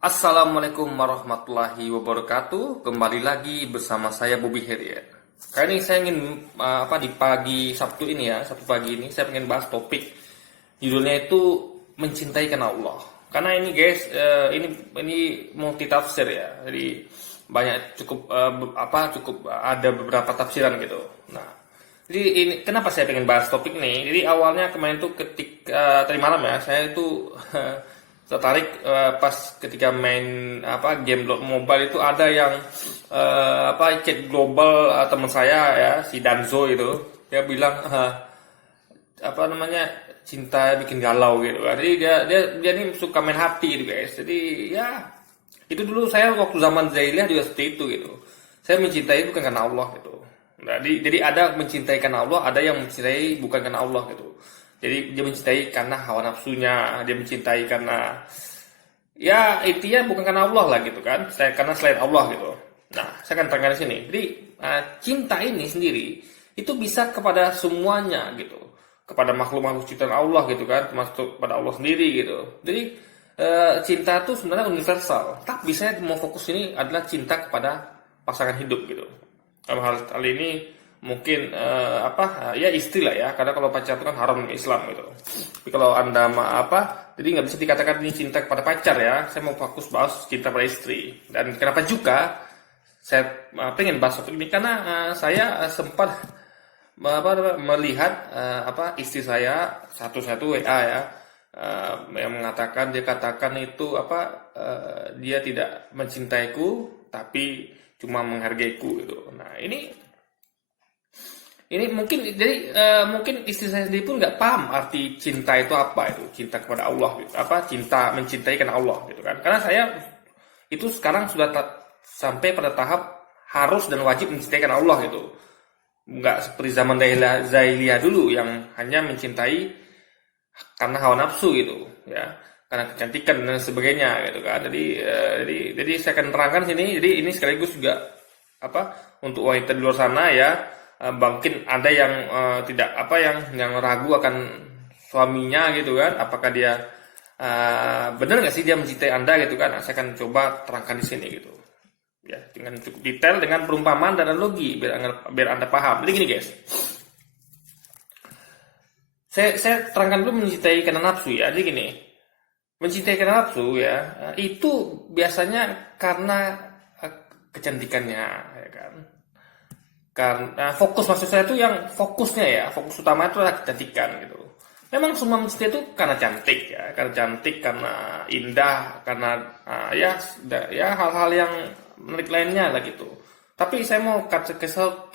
Assalamualaikum warahmatullahi wabarakatuh. Kembali lagi bersama saya Bobby Herier. Kali ini saya ingin di pagi Sabtu ini ya, Sabtu pagi ini saya ingin bahas topik judulnya itu mencintai karena Allah. Karena ini guys, ini multi tafsir ya. Jadi banyak cukup ada beberapa tafsiran gitu. Nah, jadi ini kenapa saya pengen bahas topik ini? Jadi awalnya kemarin tuh ketika tadi malam ya, saya itu tertarik pas ketika main game mobile itu ada yang chat global teman saya ya si Danzo itu dia bilang cinta bikin galau gitu kan. Jadi dia ini suka main hati gitu guys. Jadi ya itu dulu saya waktu zaman jahiliyah juga seperti itu gitu. Saya mencintai bukan karena Allah gitu. Nah, jadi ada mencintai karena Allah, ada yang mencintai bukan karena Allah gitu. Jadi dia mencintai karena hawa nafsunya, dia mencintai karena ya intinya bukan karena Allah lah gitu kan, karena selain Allah gitu. Nah, saya akan terangkan di sini. Jadi cinta ini sendiri itu bisa kepada semuanya gitu, kepada makhluk-makhluk ciptaan Allah gitu kan, termasuk kepada Allah sendiri gitu. Jadi cinta itu sebenarnya universal. Tapi saya mau fokus ini adalah cinta kepada pasangan hidup gitu. Dalam hal ini mungkin ya istri lah ya, karena kalau pacar itu kan haram di Islam gitu. Tapi kalau anda jadi nggak bisa dikatakan ini cinta kepada pacar ya. Saya mau fokus bahas cinta pada istri. Dan kenapa juga saya pengen bahas topik ini karena saya sempat melihat istri saya satu WA ya, yang dia katakan itu dia tidak mencintaiku tapi cuma menghargaiku gitu. Nah ini mungkin jadi mungkin istri saya sendiri pun nggak paham arti cinta itu apa, itu cinta kepada Allah gitu, cinta mencintai karena Allah gitu kan. Karena saya itu sekarang sudah sampai pada tahap harus dan wajib mencintai karena Allah gitu, nggak seperti zaman jahiliyah dulu yang hanya mencintai karena hawa nafsu gitu ya, karena kecantikan dan sebagainya gitu kan. Jadi saya akan terangkan sini. Jadi ini sekaligus juga untuk wanita di luar sana ya. Mungkin ada yang yang ragu akan suaminya gitu kan, apakah dia benar nggak sih dia mencintai Anda gitu kan. Nah, saya akan coba terangkan di sini gitu ya, dengan cukup detail dengan perumpamaan dan analogi biar anda paham. Jadi gini guys, saya terangkan dulu mencintai karena nafsu ya. Jadi gini, mencintai karena nafsu ya, itu biasanya karena kecantikannya ya kan. Karena fokus, maksud saya itu yang fokusnya ya, fokus utama itu adalah kecantikan gitu. Memang semua mencintai itu karena cantik ya, karena indah, karena hal-hal yang menarik lainnya lah gitu. Tapi saya mau kasih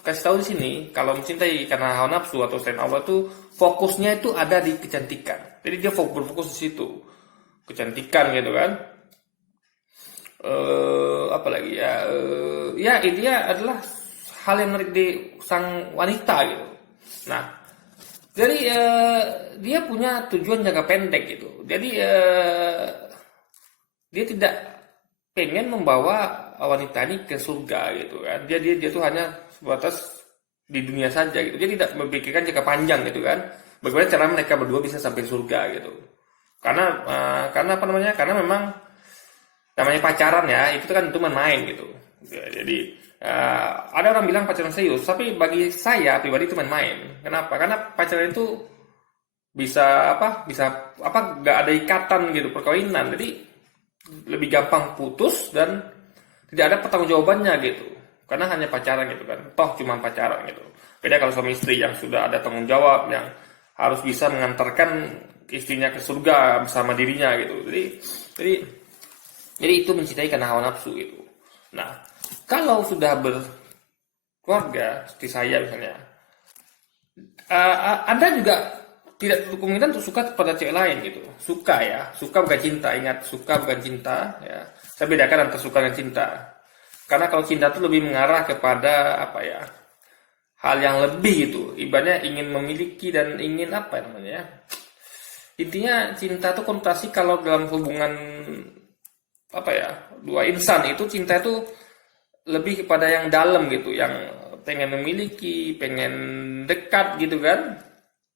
tahu di sini, kalau mencintai karena hawa nafsu atau selain Allah itu fokusnya itu ada di kecantikan. Jadi dia berfokus di situ, kecantikan gitu kan. Apalagi ya intinya adalah hal yang menarik di sang wanita gitu. Nah, jadi dia punya tujuan jangka pendek gitu. Jadi dia tidak pengen membawa wanita ini ke surga gitu kan. Dia tuh hanya sebatas di dunia saja gitu. Dia tidak memikirkan jangka panjang gitu kan. Bagaimana cara mereka berdua bisa sampai surga gitu. Karena Karena memang namanya pacaran ya, itu kan itu main gitu. Jadi ada orang bilang pacaran serius, tapi bagi saya pribadi itu main-main. Kenapa? Karena pacaran itu bisa nggak ada ikatan gitu, perkawinan. Jadi lebih gampang putus dan tidak ada pertanggungjawabannya gitu. Karena hanya pacaran gitu kan. Toh cuma pacaran gitu. Beda kalau suami istri yang sudah ada tanggung jawab, yang harus bisa mengantarkan istrinya ke surga bersama dirinya gitu. Jadi itu mencintai karena hawa nafsu gitu. Nah, kalau sudah berkeluarga seperti saya misalnya, Anda juga tidak tertutup kemungkinan untuk suka kepada cewek lain gitu. Suka ya, suka bukan cinta. Ingat, suka bukan cinta ya. Saya bedakan antara suka dan cinta. Karena kalau cinta itu lebih mengarah kepada hal yang lebih gitu. Ibaratnya ingin memiliki dan ingin intinya cinta itu konotasi kalau dalam hubungan dua insan itu, cinta itu lebih kepada yang dalam gitu, yang pengen memiliki, pengen dekat gitu kan.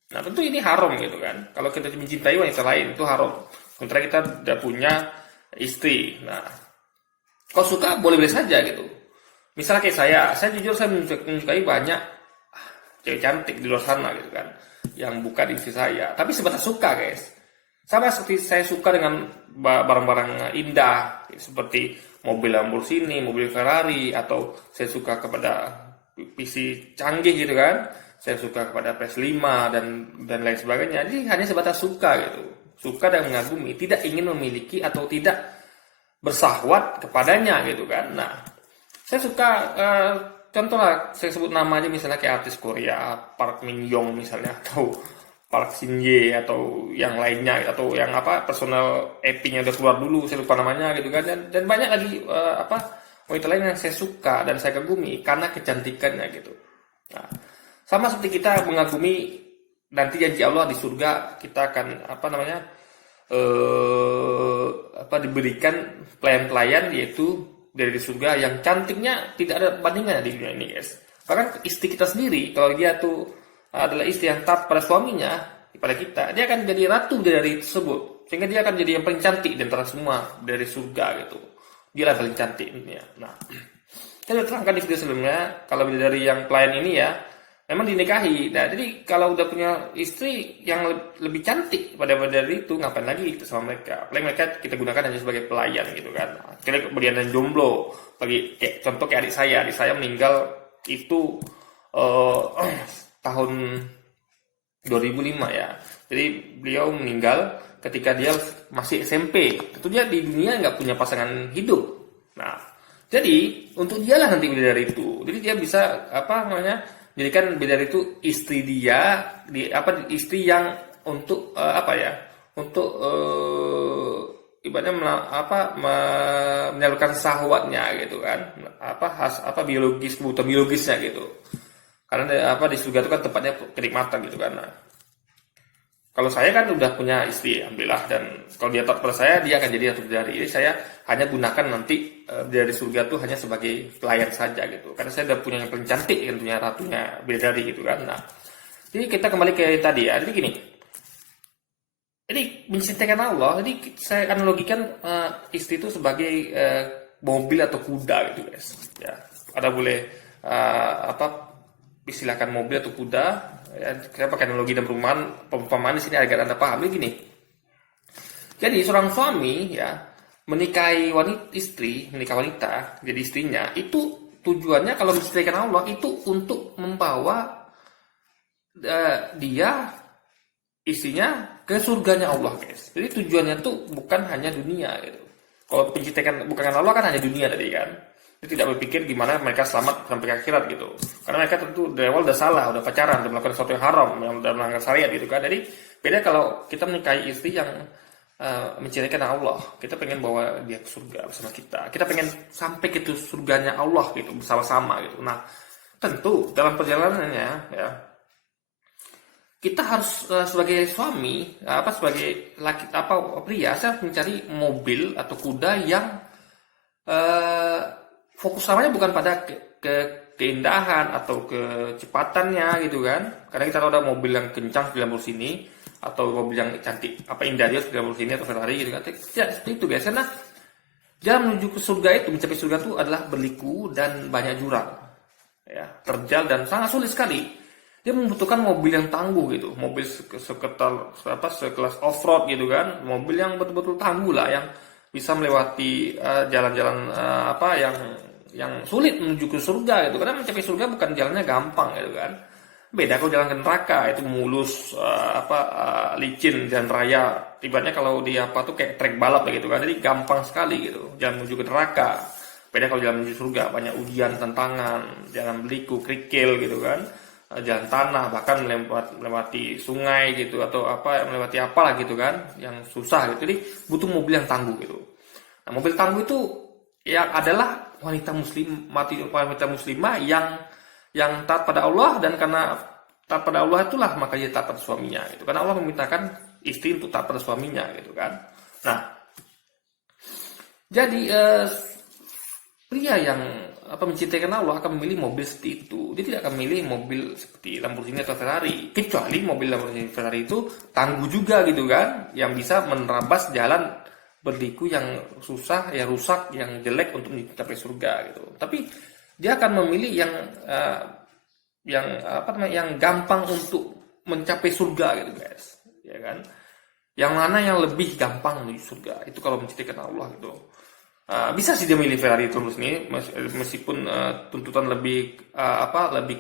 Nah tentu ini haram gitu kan. Kalau kita mencintai wanita lain itu haram. Sementara kita udah punya istri. Nah, kalau suka boleh-boleh saja gitu. Misalnya kayak saya jujur saya menyukai banyak cewek cantik di luar sana gitu kan, yang bukan istri saya. Tapi sebatas suka guys. Sama seperti saya suka dengan barang-barang indah seperti mobil Lamborghini, mobil Ferrari, atau saya suka kepada PC canggih gitu kan. Saya suka kepada PS5 dan lain sebagainya. Jadi hanya sebatas suka gitu. Suka dan mengagumi, tidak ingin memiliki atau tidak bersahwat kepadanya gitu kan. Nah, saya suka contoh lah, saya sebut nama aja misalnya kayak artis Korea, Park Min Young misalnya, atau Park Shin Ye, atau yang lainnya, atau yang apa personal EP-nya udah keluar dulu, saya lupa namanya gitu kan. Dan banyak lagi wanita lain yang saya suka dan saya kagumi karena kecantikannya gitu. Nah, sama seperti kita mengagumi nanti janji Allah di surga, kita akan diberikan pelayan-pelayan yaitu dari surga yang cantiknya tidak ada bandingannya di dunia ini guys. Bahkan istri kita sendiri, kalau dia tuh adalah istri yang taat pada suaminya, pada kita, dia akan jadi ratu dari tersebut, sehingga dia akan jadi yang paling cantik di antara semua dari surga gitu. Dia lah paling cantik dunia. Nah, saya terangkan di video sebelumnya, kalau dari yang pelayan ini ya memang dinikahi. Nah, jadi kalau udah punya istri yang lebih cantik daripada dari itu, ngapain lagi kita sama mereka? Paling mereka kita gunakan hanya sebagai pelayan gitu kan. Akhirnya kemudian dan jomblo. Contoh kayak adik saya meninggal itu tahun 2005 ya. Jadi beliau meninggal ketika dia masih SMP. Tentu dia di dunia nggak punya pasangan hidup. Nah, jadi untuk dialah nanti bidadari itu. Jadi dia bisa jadikan bidadari itu istri dia, istri yang untuk ibaratnya menyalurkan syahwatnya gitu kan, biologis, kebutuhan biologisnya gitu. Karena di surga itu kan tempatnya kenikmatan gitu kan. Nah, kalau saya kan udah punya istri, alhamdulillah, dan kalau dia taat pada saya, dia akan jadi ratu bidadari. Jadi saya hanya gunakan nanti dari surga itu hanya sebagai pelayan saja gitu. Karena saya udah punya yang paling cantik, tentunya ratunya bidadari gitu kan. Nah, jadi kita kembali ke tadi ya. Jadi gini, jadi mencintai Allah. Jadi saya analogikan istri itu sebagai mobil atau kuda gitu guys. Ya, ada boleh istilahkan mobil atau kuda. Ya, saya pakai analogi dan perumpamaan di sini agar Anda paham. Jadi gini. Jadi seorang suami ya menikahi wanita, jadi istrinya, itu tujuannya kalau mencintai Allah itu untuk membawa dia istrinya ke surganya Allah guys. Jadi tujuannya tuh bukan hanya dunia gitu. Kalau bukan Allah kan hanya dunia tadi kan. Dia tidak berpikir gimana mereka selamat sampai akhirat gitu. Karena mereka tentu dari awal udah salah, udah pacaran, udah melakukan sesuatu yang haram, yang udah melanggar syariat gitu kan. Jadi beda kalau kita menikahi istri yang mencintai Allah. Kita pengen bawa dia ke surga bersama kita. Kita pengen sampai ke surganya Allah gitu bersama-sama gitu. Nah, tentu dalam perjalanannya ya kita harus sebagai suami sebagai pria saya mencari mobil atau kuda yang fokus utamanya bukan pada keindahan atau kecepatannya gitu kan. Karena kita tahu ada mobil yang kencang di Lamborghini atau mobil yang cantik indah dia di Lamborghini atau Ferrari gitu kan. Tidak seperti itu guys. Karena jalan menuju ke surga itu, mencapai surga itu adalah berliku dan banyak jurang. Ya, terjal dan sangat sulit sekali. Dia membutuhkan mobil yang tangguh gitu, mobil sekelas off-road gitu kan, mobil yang betul-betul tangguh lah, yang bisa melewati jalan-jalan yang sulit menuju ke surga gitu. Karena mencapai surga bukan jalannya gampang gitu kan. Beda kalau jalan ke neraka itu mulus, licin, jalan raya. Ibaratnya kalau di kayak trek balap gitu kan. Jadi gampang sekali gitu jalan menuju ke neraka. Beda kalau jalan menuju surga, banyak ujian, tantangan, jalan berliku, kerikil gitu kan. Jalan tanah, bahkan melewati sungai gitu atau melewati apalah gitu kan, yang susah gitu. Jadi butuh mobil yang tangguh gitu. Nah, mobil tangguh itu yang adalah wanita muslimah yang taat pada Allah, dan karena taat pada Allah itulah maka dia taat pada suaminya gitu. Karena Allah memintakan istri untuk taat pada suaminya gitu kan. Nah, jadi pria yang mencintai Allah akan memilih mobil seperti itu. Dia tidak akan memilih mobil seperti Lamborghini atau Ferrari, kecuali mobil Lamborghini Ferrari itu tangguh juga gitu kan, yang bisa menerabas jalan berliku, yang susah, yang rusak, yang jelek untuk mencapai surga gitu. Tapi dia akan memilih yang gampang untuk mencapai surga gitu guys, ya kan? Yang mana yang lebih gampang menuju surga itu kalau mencintai Allah gitu. Bisa sih dia milih Ferrari terus nih, meskipun tuntutan lebih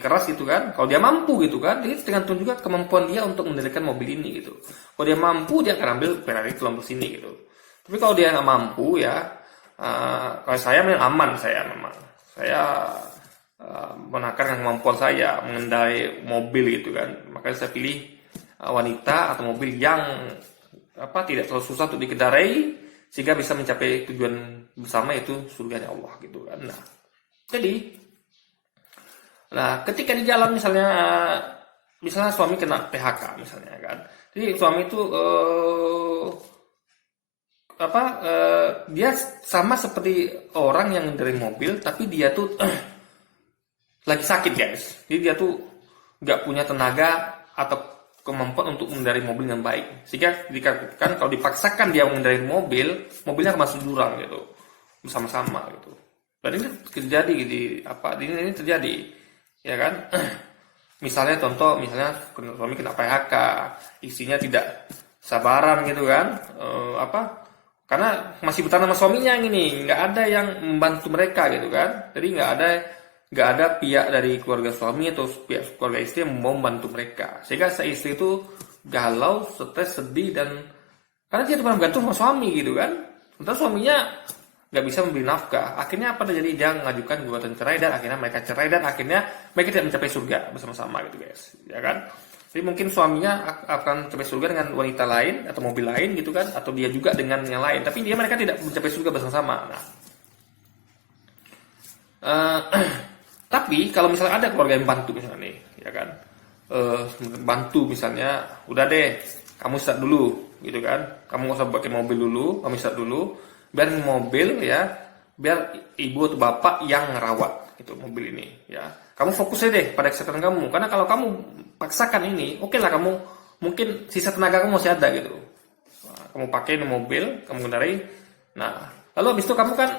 keras gitu kan. Kalau dia mampu gitu kan, jadi tergantung juga kemampuan dia untuk mengendalikan mobil ini gitu. Kalau dia mampu, dia akan ambil Ferrari Columbus ini gitu. Tapi kalau dia nggak mampu ya, kalau saya memang aman, memang saya menakarkan kemampuan saya mengendarai mobil gitu kan. Makanya saya pilih wanita atau mobil yang tidak terlalu susah untuk dikendarai, sehingga bisa mencapai tujuan bersama, yaitu surganya Allah gitu kan. Nah ketika di jalan misalnya suami kena PHK misalnya kan, jadi suami itu dia sama seperti orang yang dari mobil, tapi dia tuh lagi sakit guys. Jadi dia tuh nggak punya tenaga atau kemampuan untuk mengendarai mobil dengan baik, sehingga dikatakan kalau dipaksakan dia mengendarai mobilnya akan masuk jurang gitu bersama-sama gitu. Dan ini terjadi ini terjadi, ya kan? Misalnya suami kena PHK, istrinya tidak sabaran gitu kan, karena masih bertahan sama suaminya ini, nggak ada yang membantu mereka gitu kan. Jadi nggak ada pihak dari keluarga suami atau pihak keluarga istri yang mau membantu mereka, sehingga si istri itu galau, stres, sedih, dan karena dia cuma bergantung sama suami gitu kan. Sementara suaminya nggak bisa memberi nafkah. Akhirnya apa terjadi? Dia mengajukan gugatan cerai, dan akhirnya mereka cerai, dan akhirnya mereka tidak mencapai surga bersama-sama gitu guys, ya kan? Jadi mungkin suaminya akan mencapai surga dengan wanita lain atau mobil lain gitu kan, atau dia juga dengan yang lain, tapi mereka tidak mencapai surga bersama-sama. Nah, tapi kalau misalnya ada keluarga yang bantu misalnya nih, ya kan, bantu misalnya, udah deh, kamu start dulu, gitu kan, kamu nggak usah pakai mobil dulu, kamu start dulu, biar mobil ya, biar ibu atau bapak yang ngerawat gitu mobil ini, ya, kamu fokus aja deh pada kesehatan kamu, karena kalau kamu paksakan ini, oke lah, kamu mungkin sisa tenaga kamu masih ada gitu, nah, kamu pakai mobil, kamu kendarai, nah, lalu habis itu kamu kan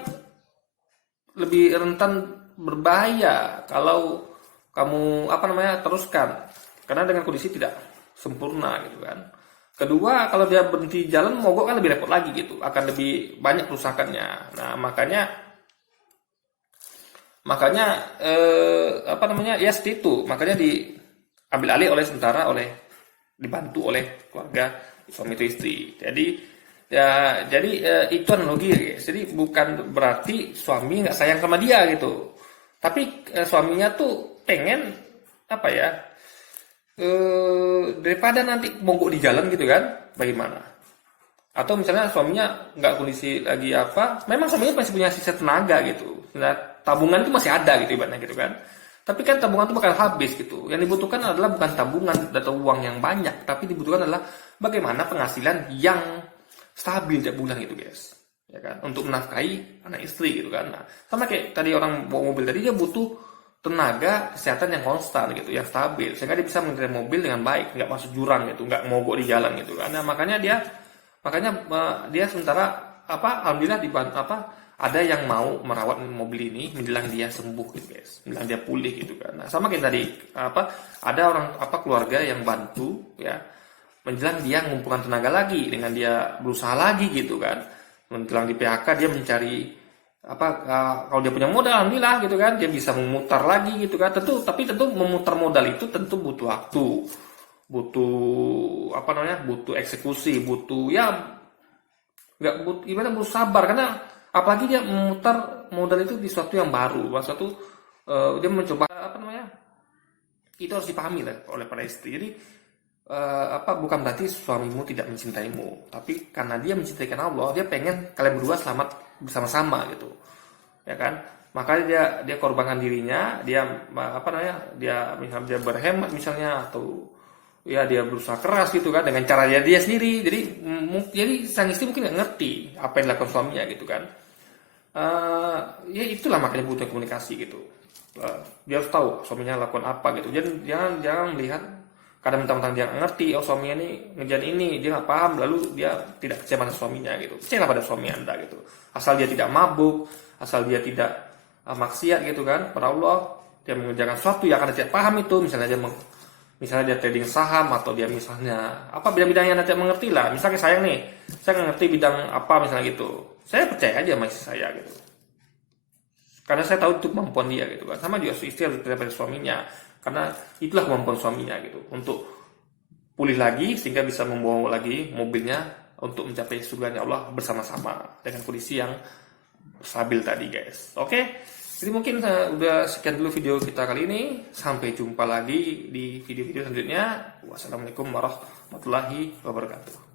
lebih rentan berbahaya kalau kamu teruskan, karena dengan kondisi tidak sempurna gitu kan. Kedua, kalau dia berhenti jalan mogok kan lebih repot lagi gitu, akan lebih banyak kerusakannya. Nah makanya ya seperti itu, makanya diambil alih dibantu oleh keluarga suami itu istri. Jadi itu analogi ya guys. Jadi bukan berarti suami nggak sayang sama dia gitu, tapi suaminya tuh pengen daripada nanti mogok di jalan gitu kan, bagaimana? Atau misalnya suaminya nggak kondisi lagi memang suaminya masih punya sisa tenaga gitu, nah, tabungan itu masih ada gitu ibaratnya gitu kan. Tapi kan tabungan itu bakal habis gitu. Yang dibutuhkan adalah bukan tabungan atau uang yang banyak, tapi dibutuhkan adalah bagaimana penghasilan yang stabil tiap bulan gitu guys, ya kan, untuk menafkahi anak istri gitu kan. Nah, sama kayak tadi orang bawa mobil tadi, dia butuh tenaga kesehatan yang konstan gitu, yang stabil, sehingga dia bisa mengendarai mobil dengan baik, nggak masuk jurang gitu, nggak mogok di jalan gitu kan. Nah, makanya dia sementara alhamdulillah ada yang mau merawat mobil ini menjelang dia sembuh gitu guys, menjelang dia pulih gitu kan. Nah, sama kayak tadi ada orang keluarga yang bantu ya, menjelang dia mengumpulkan tenaga lagi, dengan dia berusaha lagi gitu kan, menjelang di PHK dia mencari kalau dia punya modal alhamdulillah gitu kan, dia bisa memutar lagi gitu kan. Tapi tentu memutar modal itu tentu butuh waktu, butuh eksekusi, butuh butuh sabar, karena apalagi dia memutar modal itu di suatu yang baru, dia mencoba itu harus dipahami lah oleh para istri. Jadi bukan berarti suamimu tidak mencintaimu, tapi karena dia mencintai Allah, dia pengen kalian berdua selamat bersama-sama gitu, ya kan. Makanya dia korbankan dirinya, dia misalnya dia berhemat misalnya, atau ya dia berusaha keras gitu kan, dengan cara dia sendiri. Jadi sang istri mungkin nggak ngerti apa yang dilakukan suaminya gitu kan. Ya itulah makanya butuh komunikasi gitu. Dia harus tahu suaminya lakukan apa gitu. Jangan melihat Kadang mentang-mentang dia nggak ngerti, oh suaminya nih ngerjain ini, dia nggak paham, lalu dia tidak percaya pada suaminya gitu. Percayalah pada suami Anda gitu. Asal dia tidak mabuk, asal dia tidak maksiat gitu kan, pada Allah, dia mengerjakan sesuatu yang akan tidak paham itu, misalnya dia trading saham, atau dia misalnya apa bidang-bidang yang Anda tidak mengerti lah. Misalnya saya nih, saya nggak ngerti bidang apa misalnya gitu, saya percaya aja sama istri saya gitu. Karena saya tahu itu kemampuan dia gitu kan. Sama juga istri harus percaya pada suaminya. Karena itulah kemampuan suaminya gitu. Untuk pulih lagi sehingga bisa membawa lagi mobilnya untuk mencapai surganya Allah bersama-sama dengan kondisi yang stabil tadi guys. Oke. Jadi mungkin udah sekian dulu video kita kali ini. Sampai jumpa lagi di video-video selanjutnya. Wassalamualaikum warahmatullahi wabarakatuh.